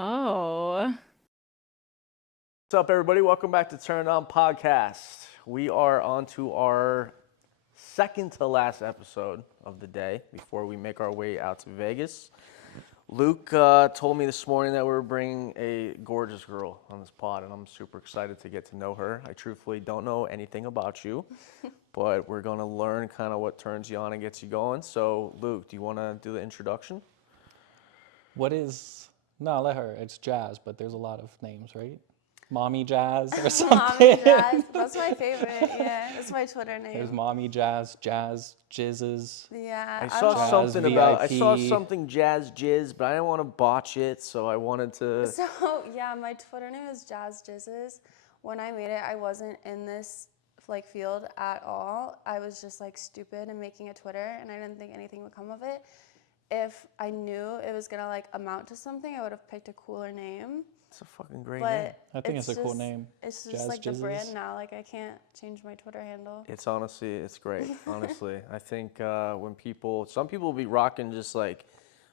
Oh. What's up, everybody? Welcome back to Turned On Podcast. We are on to our second to last episode of the day before we make our way out to Vegas. Luke told me this morning that we're bringing a gorgeous girl on this pod, and I'm super excited to get to know her. I truthfully don't know anything about you, but we're going to learn kind of what turns you on and gets you going. So, Luke, do you want to do the introduction? No, let her. It's Jazz, but there's a lot of names, right? Mommy Jazz or something. Mommy Jazz. That's my favorite. Yeah, that's my Twitter name. There's Mommy Jazz, Jazz, Jizzes. Yeah. I saw Jazz something about, I saw VIP. something Jazz Jizz, but I didn't want to botch it, so I wanted to. So yeah, my Twitter name is Jazz Jizzes. When I made it, I wasn't in this field at all. I was just stupid and making a Twitter, and I didn't think anything would come of it. If I knew it was gonna amount to something, I would have picked a cooler name. It's a fucking great name. I think it's a cool name. It's just Jazz the Jizzes. brand now. I can't change my Twitter handle. It's honestly, it's great. Honestly, I think when some people will be rocking just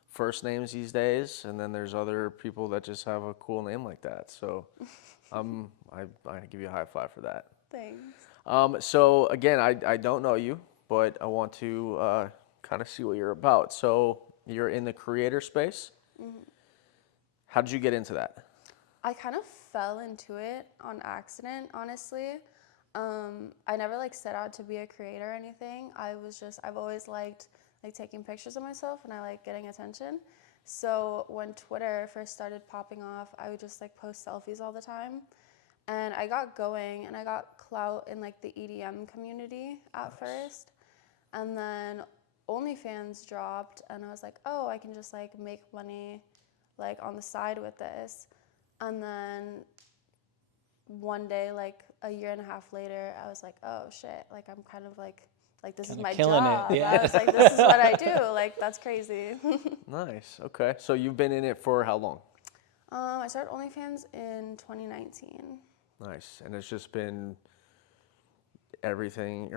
first names these days, and then there's other people that just have a cool name like that. So, I give you a high five for that. Thanks. So again, I don't know you, but I want to kind of see what you're about. So you're in the creator space. Mm-hmm. How did you get into that? I kind of fell into it on accident, honestly. I never set out to be a creator or anything. I've always liked taking pictures of myself, and I like getting attention. So when Twitter first started popping off, I would just post selfies all the time. And I got going, and I got clout in the EDM community at first. And then Onlyfans dropped, and I was like, oh, I can just make money on the side with this. And then one day, a year and a half later, I was like, oh shit, I'm kind of this is my job. It, yeah. I was like, this is what I do. That's crazy. Nice. Okay. So you've been in it for how long? I started OnlyFans in 2019. Nice. And it's just been everything,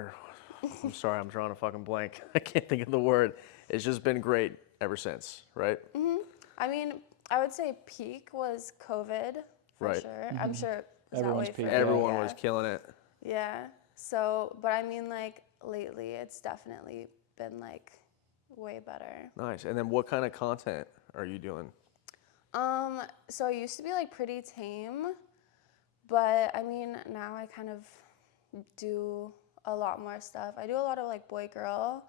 I'm sorry, I'm drawing a fucking blank. I can't think of the word. It's just been great ever since, right? Mm-hmm. I mean, I would say peak was COVID, for Right. sure. I'm sure it was Everyone's that way peak, for Everyone you. was killing it. Yeah. So, but I mean, lately, it's definitely been way better. Nice. And then what kind of content are you doing? So I used to be pretty tame, but I mean, now I kind of do a lot more stuff. I do a lot of boy-girl,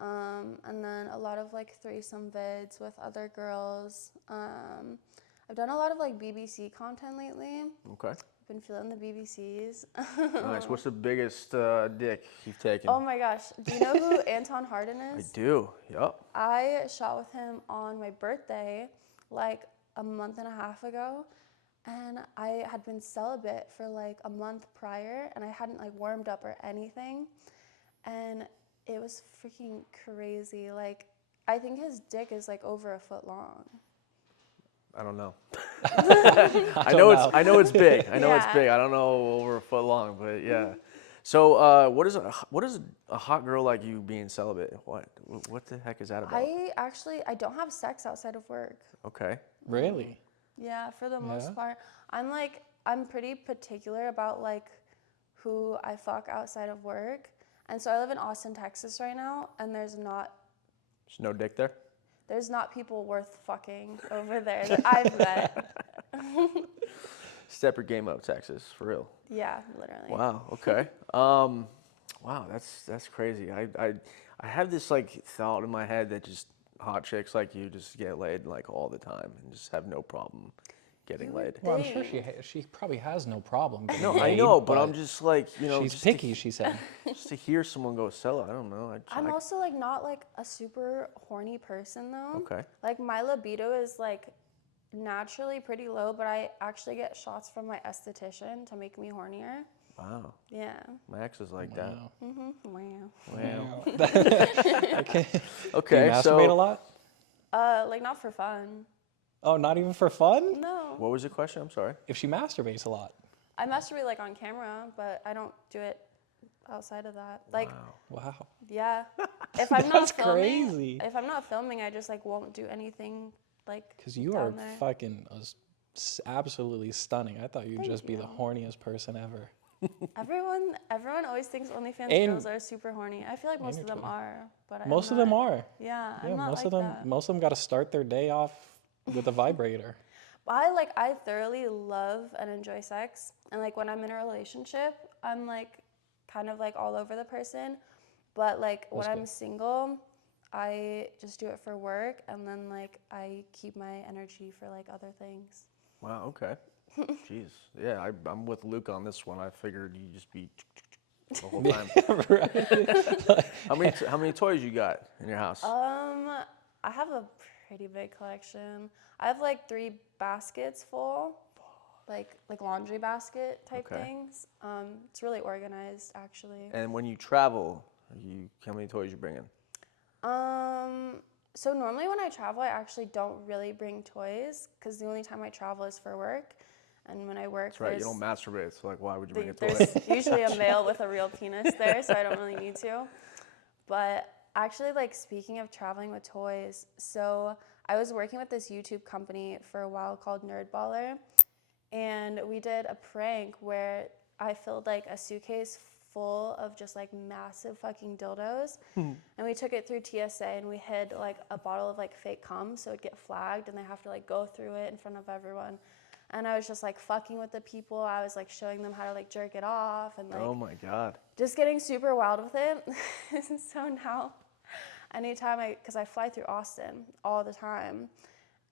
and then a lot of threesome vids with other girls. I've done a lot of BBC content lately. Okay. I've been feeling the BBCs. Nice. What's the biggest dick you've taken? Oh my gosh. Do you know who Anton Harden I is? do. Yup. I shot with him on my birthday a month and a half ago, and I had been celibate for a month prior, and I hadn't warmed up or anything, and it was freaking crazy. I think his dick is over a foot long. I don't know. I know it's big. I know it's Yeah. big. I don't know over a foot long, but yeah. So what is a hot girl like you being celibate? What the heck is that about? I don't have sex outside of work. Okay. Really? Yeah, for the most Yeah? part. I'm pretty particular about who I fuck outside of work. And so I live in Austin, Texas right now, and there's not no dick there? people worth fucking over there that I've met. Step your game up, Texas, for real. Yeah, literally. Wow. Okay. Wow, that's crazy. I have this thought in my head that just hot chicks like you just get laid all the time and just have no problem getting laid. Well, I'm sure she probably has no problem getting No, laid, I know, but I'm just she's just picky, she said. just to hear someone go sell it, I don't know. I'm also not a super horny person though. Okay. My libido is naturally pretty low, but I actually get shots from my esthetician to make me hornier. Wow. Yeah. My ex is like that. Wow. Wow. Okay. Okay. Do you masturbate a lot? Not for fun. Oh, not even for fun? No. What was the question? I'm sorry. If she masturbates a lot. I masturbate on camera, but I don't do it outside of that. Wow. Yeah. If I'm not That's filming, crazy. if I'm not filming, I just won't do anything like Because you are down there. fucking absolutely stunning. I thought you'd Thank just be the you. horniest person ever. Everyone always thinks OnlyFans And- girls are super horny. I feel like most of them are, but I'm Most of them not- are. Yeah, Yeah, I'm not most like of them. that. Most of them got to start their day off with a vibrator. I thoroughly love and enjoy sex, and like when I'm in a relationship, I'm like kind of like all over the person, but like when That's I'm good. single, I just do it for work, and then like I keep my energy for like other things. Wow. Okay. Jeez. Yeah, I'm with Luke on this one. I figured you'd just be the whole time. Right. How many toys you got in your house? I have a pretty big collection. I have like 3 baskets full, like laundry basket type Okay. things. It's really organized actually. And when you travel, how many toys you bring in? So normally when I travel, I actually don't really bring toys because the only time I travel is for work, and when I work, That's right. You don't masturbate, so like, why would you bring a toy? there's usually a male with a real penis there, so I don't really need to. But actually, like speaking of traveling with toys, so I was working with this YouTube company for a while called Nerdballer, and we did a prank where I filled like a suitcase full of just like massive fucking dildos, and we took it through TSA, and we hid like a bottle of like fake cum, so it'd get flagged, and they have to like go through it in front of everyone. And I was just like fucking with the people. I was like showing them how to like jerk it off, and like Oh my god. just getting super wild with it. So now, anytime because I fly through Austin all the time,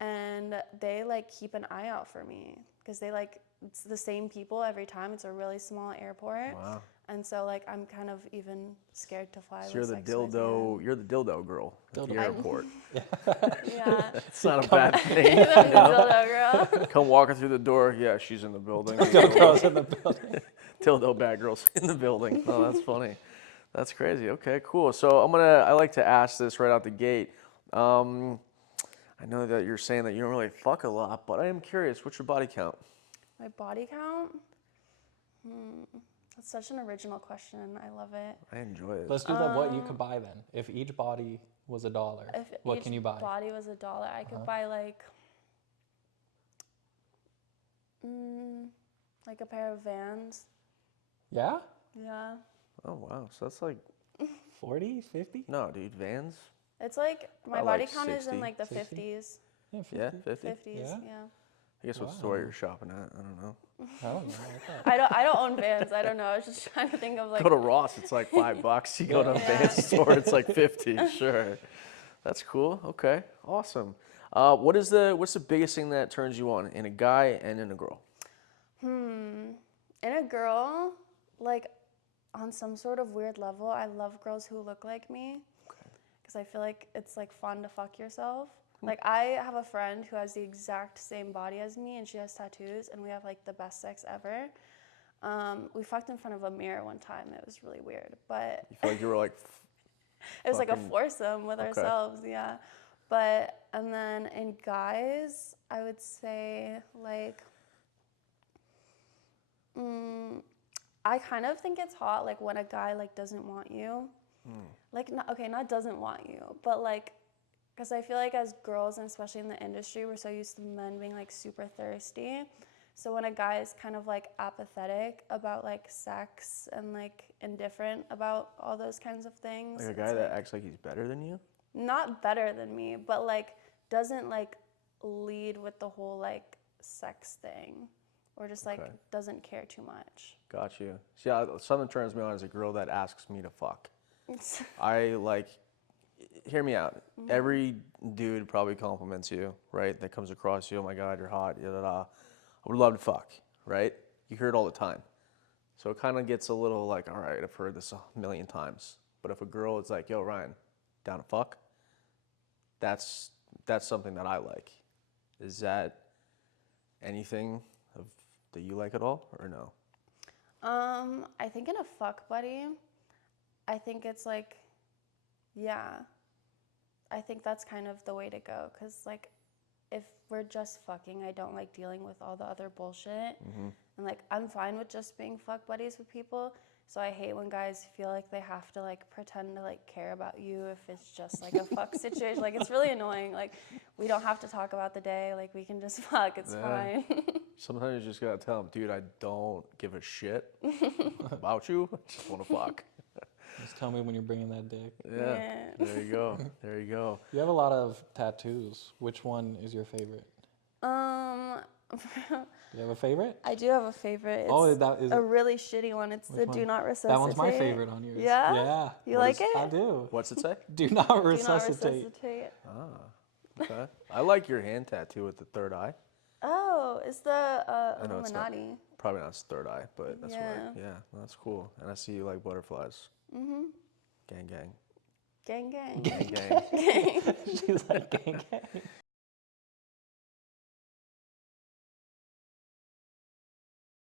and they like keep an eye out for me because they like, it's the same people every time. It's a really small airport. Wow. And so like I'm kind of even scared to fly So with sex toys you're the dildo girl at the Dildo. airport. again. Yeah. It's not a bad thing. I'm the dildo girl. Come walking through the door. Yeah, she's in the building. Girls in the building. Dildo bad girls in the building. Oh, that's funny. That's crazy. Okay, cool. So I like to ask this right out the gate. I know that you're saying that you don't really fuck a lot, but I am curious, what's your body count? My body count? That's such an original question. I love it. I enjoy it. Let's do that. What you could buy then? If each body was $1, If what each can you buy? body was $1, I could buy like a pair of Vans. Yeah? Yeah. Oh wow, so that's like 40, 50? no, dude, Vans. It's like my About, body like, count is 60, in like the 60? 50s. Yeah, 50. Yeah, 50. 50s, Yeah? yeah. I guess what Wow. store you're shopping at? I don't know. I don't know. Okay. I don't own Vans. I don't know. I was just trying to think of like Go to Ross, it's like $5. You go to a Yeah. Vans store, it's like 50. Sure, that's cool. Okay, awesome. What's the biggest thing that turns you on in a guy and in a girl? in a girl, like on some sort of weird level, I love girls who look like me. Because I feel like it's like fun to fuck yourself. Like I have a friend who has the exact same body as me, and she has tattoos, and we have like the best sex ever. We fucked in front of a mirror one time. It was really weird, but You feel like you were like, it was like a fucking- foursome with ourselves, yeah. But and then in guys, I would say like, I kind of think it's hot like when a guy like doesn't want you, like not doesn't want you, but like, because I feel like as girls and especially in the industry, we're so used to men being like super thirsty. So when a guy is kind of like apathetic about like sex and like indifferent about all those kinds of things, like a it's, guy that like, acts like he's better than you? not better than me, but like doesn't like lead with the whole like sex thing, or just like Okay. doesn't care too much. Got you. See, something turns me on as a girl that asks me to fuck. I like, hear me out. Every dude probably compliments you, right? That comes across you, oh my God, you're hot, da da da. I would love to fuck, right? You hear it all the time. So it kind of gets a little like, all right, I've heard this a million times. But if a girl is like, yo, Ryan, down to fuck? That's something that I like. Is that anything that you like at all, or no? I think in a fuck buddy, I think it's like, yeah, I think that's kind of the way to go. Cause like, if we're just fucking, I don't like dealing with all the other bullshit. And like, I'm fine with just being fuck buddies with people. So I hate when guys feel like they have to like pretend to like care about you if it's just like a fuck situation. Like it's really annoying. Like we don't have to talk about the day. Like we can just fuck. It's fine. Sometimes you just gotta tell them, dude, I don't give a shit about you. I just want to fuck. Just tell me when you're bringing that dick. Yeah. Yeah. There you go. There you go. You have a lot of tattoos. Which one is your favorite? Do you have a favorite? I do have a favorite. It's Oh, that is a really shitty one. It's the one? do not resuscitate. That one's my favorite on yours. Yeah? Yeah. You like it? I do. What's it say? Do not Do not resuscitate. resuscitate. Okay. I like your hand tattoo with the third eye. Oh, it's the I know it's not- Illuminati. Probably not his third eye, but that's Yeah. what. Yeah, that's cool. And I see you like butterflies. Mhm. Gang, gang. Gang gang. Gang, gang. She's like, gang, gang.